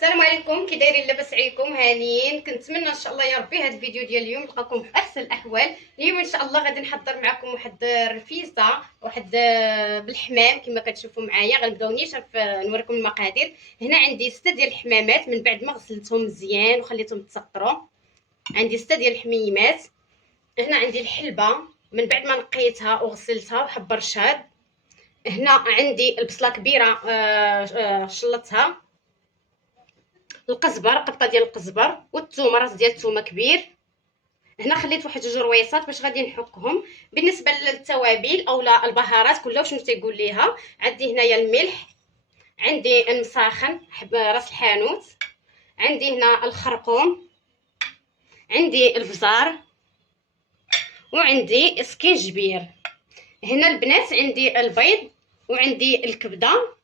السلام عليكم، كي دايرين؟ لاباس عليكم؟ هانيين. كنتمنى ان شاء الله يا ربي هذا الفيديو ديال اليوم لقاكم في احسن الاحوال. اليوم ان شاء الله غادي نحضر معكم واحد الرفيسه، واحد بالحمام كما كتشوفوا معايا. غنبداو نيشان نوريكم المقادير. هنا عندي 6 ديال الحمامات من بعد ما غسلتهم مزيان وخليتهم تسقطروا. عندي 6 ديال الحميمات. هنا عندي الحلبه من بعد ما نقيتها وغسلتها وحب رشاد. هنا عندي البصله كبيره شلطتها. القزبر، قبطه ديال القزبر، والثومه، راس ديال الثومه كبير. هنا خليت واحد جوج رويصات باش غادي نحكهم. بالنسبه للتوابل اولا البهارات كلها شنو تيقول ليها، عندي هنايا الملح، عندي المساخن راس الحانوت، عندي هنا الخرقوم، عندي البزار، وعندي سكينجبير. هنا البنات عندي البيض وعندي الكبده.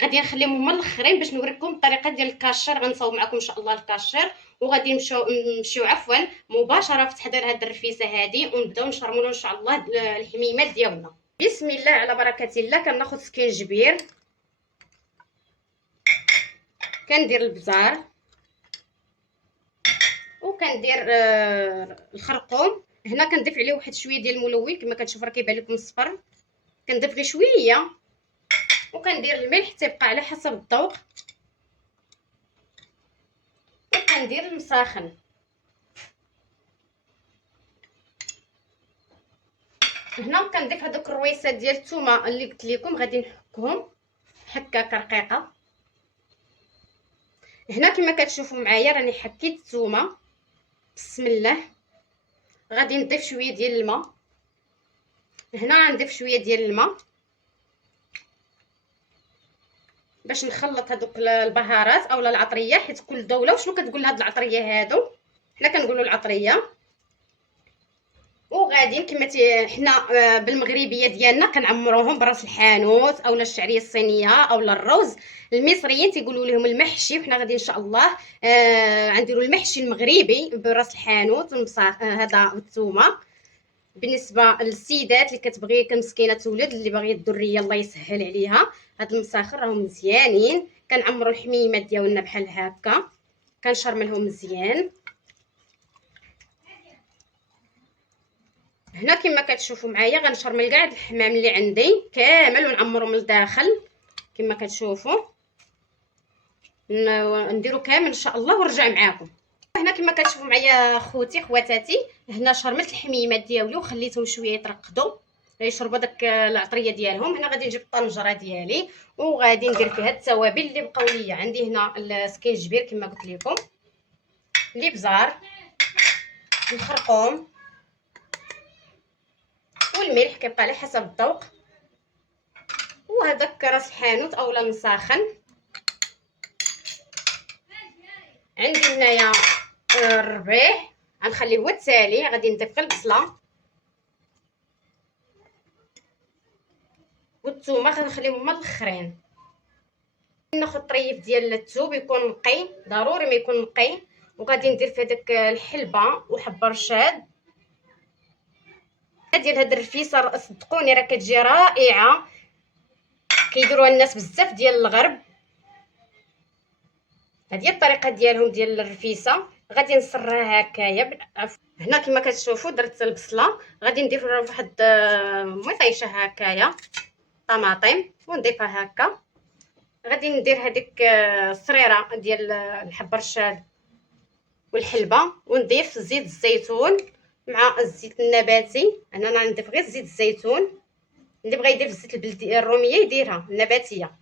غادي نخليهم هما الاخرين باش نوريكم الطريقه ديال الكاشير. غنصاوب معكم ان شاء الله الكاشير، وغادي نمشيو عفوا مباشره في تحضير هاد الرفيسه هادي ونبداو نشرملو ان شاء الله الحميمات ديالنا. بسم الله على بركه الله. كناخذ سكينجبير، كندير البزار، وكندير الخرقوم. هنا كنضيف عليه واحد شويه ديال الملون كما كتشوف راه كيبان لكم الصفر. كنضيف غير شويه، وكندير الملح تيبقى على حسب الذوق، وكندير المساخن. هنا كنضيف هذوك الرويسات ديال الثومه اللي قلت لكم غادي نحكهم حكاكه رقيقه. هنا كما كتشوفوا معايا راني حكيت الثومه. بسم الله. غادي نضيف شويه ديال الماء. هنا غنضيف شويه ديال الماء باش نخلط هذوك البهارات اولا العطريه، حيت كل دوله وشنو كتقول هاد العطريه هادو، حنا كنقولوا العطريه. وغادي كما حنا بالمغربيه ديالنا كنعمروهم براس الحانوت اولا الشعريه الصينيه اولا الروز. المصريين تيقولوا لهم المحشي، وحنا غادي ان شاء الله غنديروا المحشي المغربي براس الحانوت هذا والثومه. بالنسبه للسيدات اللي كتبغي كمسكينه تولد اللي باغيه الذريه الله يسهل عليها، هاد المساخر راهم مزيانين. كنعمروا الحميمات ديالنا بحال هكا، كنشرملهم مزيان. هنا كما كتشوفوا معايا غنشرمل كاع الحمام اللي عندي كامل ونعمرهم من الداخل كما كتشوفوا. نديرو كامل ان شاء الله ونرجع معاكم. هنا كما كتشوفوا معايا خواتاتي، هنا شرملت الحميمات ديالي وخليتهم شويه يترقدوا يشربوا داك العطريه ديالهم. هنا غادي نجيب الطنجره ديالي وغادي ندير فيها التوابل اللي بقاو ليا. عندي هنا السكينجبير كما قلت لكم، الابزار، الخرقوم، والملح كيبقى على حسب الذوق، وهذاك راس الحانوت اولا مساخن. عندي هنايا الربيع غنخليه هو التالي. غادي نضيف غير البصله والثومه غنخليهم هما الاخرين. ناخذ طريف ديال الثوب يكون نقي، ضروري ما يكون نقي. وغادي ندير في هذاك الحلبه وحب رشاد ديال هاد الرفيسه. صدقوني راه كتجي رائعه، كيديروها الناس بزاف ديال الغرب. هذه الطريقه ديالهم ديال الرفيسه. غادي نصرها هكايا. هنا كما كتشوفوا درت البصله، غادي ندير واحد مطيشه هكايا طماطم ونضيفها هكا. غادي ندير هذيك الصريره ديال الحب الرشاد والحلبه، ونضيف زيت الزيتون مع الزيت النباتي. انا غنضيف غير زيت الزيتون، اللي بغى يدير الزيت البلدي الروميه يديرها النباتيه.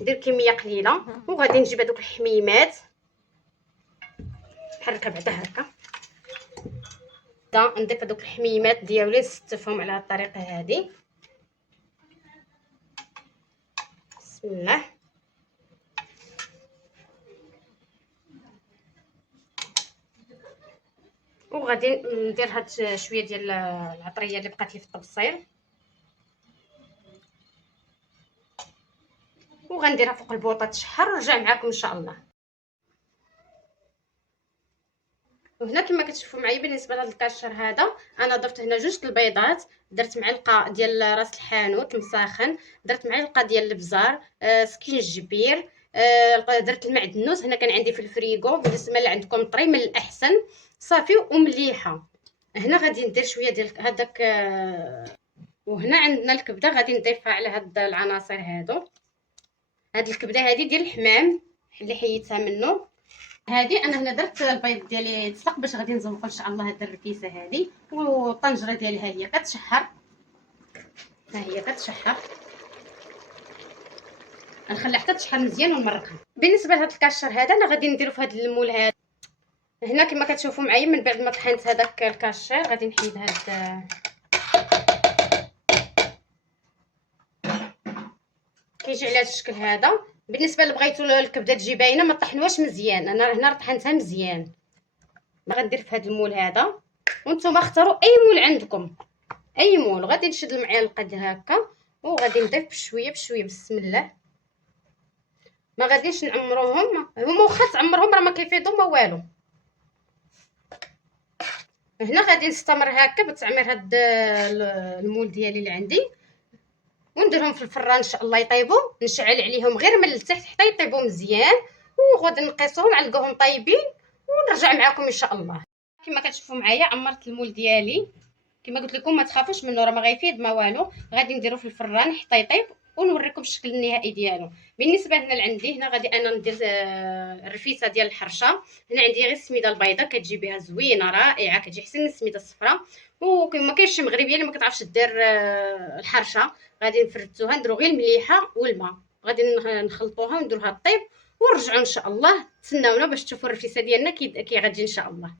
ندير كميه قليله وغادي نجيب هذوك الحميمات نحركها بعدا هكا. نضيف هذوك الحميمات ديالي نستفهم على هذه الطريقه هذه. بسم الله. وغادي ندير هاد شويه ديال العطريه اللي بقات لي في الطبسيل، وغنديرها فوق البوطه تشحر ونرجع معكم ان شاء الله. وهنا كما كتشوفوا معايا بالنسبه لهذا الكاشر هذا انا ضفت هنا 2 البيضات، درت معلقه ديال راس الحانوت مساخن، درت معلقه ديال البزار، سكينجبير، درت المعدنوس هنا كان عندي في الفريغو. بالنسبه اللي عندكم طري من الاحسن صافي ومليحه. هنا غادي ندير شويه ديال هذاك وهنا عندنا الكبده غادي نضيفها على هاد العناصر هادو. هاد الكبده هادي ديال الحمام اللي حيدتها منه. هادي انا هنا درت البيض ديالي يتسلق باش غادي نزوق ان شاء الله هاد الركيسه هادي. والطنجره ديالها هي كتشحر، ها هي كتشحر، غنخليها حتى تشحر مزيان ونمرقها. بالنسبه لهاد الكاشر هذا انا غادي نديرو في هاد المول هذا. هنا كما كتشوفوا معايا من بعد ما طحنت هذاك الكاشر غادي نحيد هاد كيجي على هذا الشكل هذا. بالنسبه اللي بغيتو الكبده تجي باينه ما طحنوهاش مزيان، انا هنا طحنتها مزيان. غندير في هذا المول هذا وانتم اختاروا اي مول عندكم، اي مول. غادي نشد المعلقه هكا وغادي نضيف بشويه بشويه بسم الله. ما غاديش نعمروهم، هما واخا تعمرهم راه ما كيفيضوا ما والو. هنا غادي نستمر هكا بتعمير هاد المول ديالي اللي عندي ونديرهم في الفران ان شاء الله يطيبوا. نشعل عليهم غير من التحت حتى يطيبوا مزيان وغادي نقيسوهم نلقاهم طايبين ونرجع معكم ان شاء الله. كما كتشوفوا معايا عمرت المول ديالي كما قلت لكم، ما تخافوش منه راه ما غيفيد ما والو. غادي نديرو في الفران حتى يطيب ونوريكم الشكل النهائي ديالو. بالنسبه هنا لعندي هنا غادي انا ندير الرفيسه ديال الحرشه. هنا عندي غير السميده البيضاء كتجي بها زوينه رائعه، كتجي احسن من السميده الصفراء. وكما كاين شي مغربيه اللي ما كتعرفش دير الحرشه، غادي نفردوها نديرو غير المليحه والماء، غادي نخلطوها ونديروها طيب ونرجعوا ان شاء الله. تسناونا باش تشوفوا الرفيسه ديالنا كي غتجي ان شاء الله.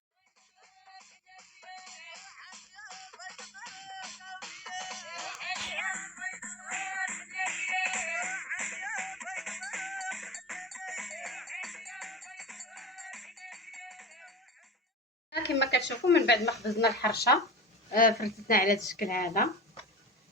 كما كتشوفوا من بعد ما خبزنا الحرشه فرتتنا على هذا الشكل هذا.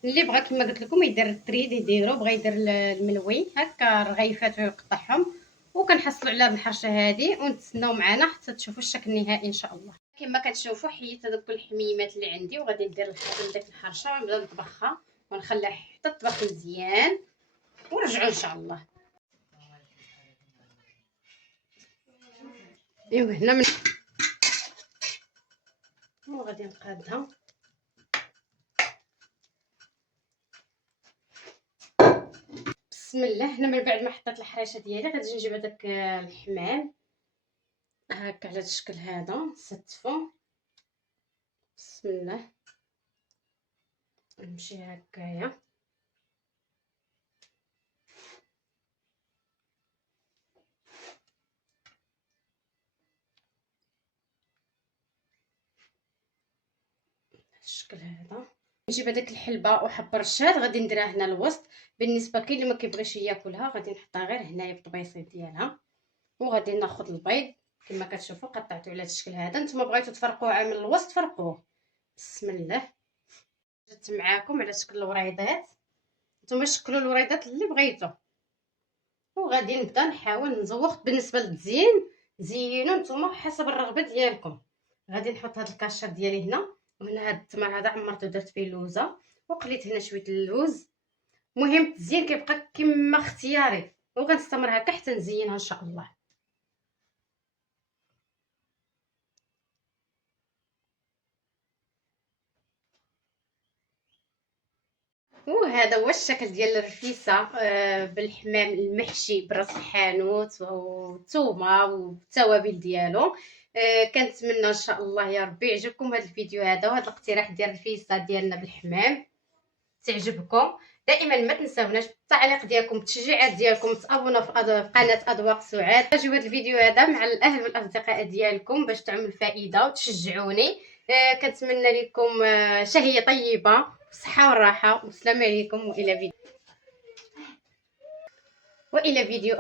اللي بغى كما قلت لكم يدير التريد يديرو، بغى يدير الملوي هكا رغيفات ويقطعهم. وكنحصلوا على الحرشه هذه ونتسناو معنا حتى تشوفوا الشكل النهائي ان شاء الله. كما كتشوفوا حيت هذوك الحميمات اللي عندي وغادي ندير الحرشه ونبدا نطبخها ونخليها حتى تطبخ مزيان ونرجعوا ان شاء الله. ايوا هنا من وغادي نقادها. بسم الله. هنا من بعد ما حطيت الحريشه ديالي غادي نجيب هذاك الحمام هكا على الشكل هذا نستفو. بسم الله نمشي هكايا. الشكل هذا نجيب هذاك الحلبه وحب الرشاد غادي نديرها هنا الوسط. بالنسبه كاين اللي ما كيبغيش ياكلها غادي نحطها غير هنايا بالطبيصيط ديالها. وغادي ناخذ البيض كما كتشوفوا قطعته على هذا الشكل هذا. نتوما بغيتو تفرقوه من الوسط فرقوه. بسم الله. جبت معاكم على شكل الوريضات، نتوما شكلوا الوريضات اللي بغيتو. وغادي نبدا نحاول نزوق. بالنسبه للتزيين زينوا نتوما حسب الرغبه ديالكم. غادي نحط هذا الكاشر ديالي هنا، وهنا هذا التمر هذا عمرته درت فيه اللوزه وقليت هنا شويه اللوز. المهم التزيين كيبقى كما اختياري وغنستمر هكا حتى نزينها ان شاء الله. وهذا هو الشكل ديال الرفيسه بالحمام المحشي براس الحانوت والثومه والتوابل ديالو. كنتمنى ان شاء الله يا ربي يعجبكم هذا الفيديو هذا وهذا الاقتراح ديال الرفيسه ديالنا بالحمام تعجبكم. دائما ما تنساوناش بالتعليق ديالكم بالتشجيعات ديالكم تابونا في قناه اذواق سعاد. تجيو هذا الفيديو هذا مع الاهل والاصدقاء ديالكم باش تعمل فائده وتشجعوني. كنتمنى لكم شهيه طيبه بالصحه والراحه والسلام عليكم والى فيديو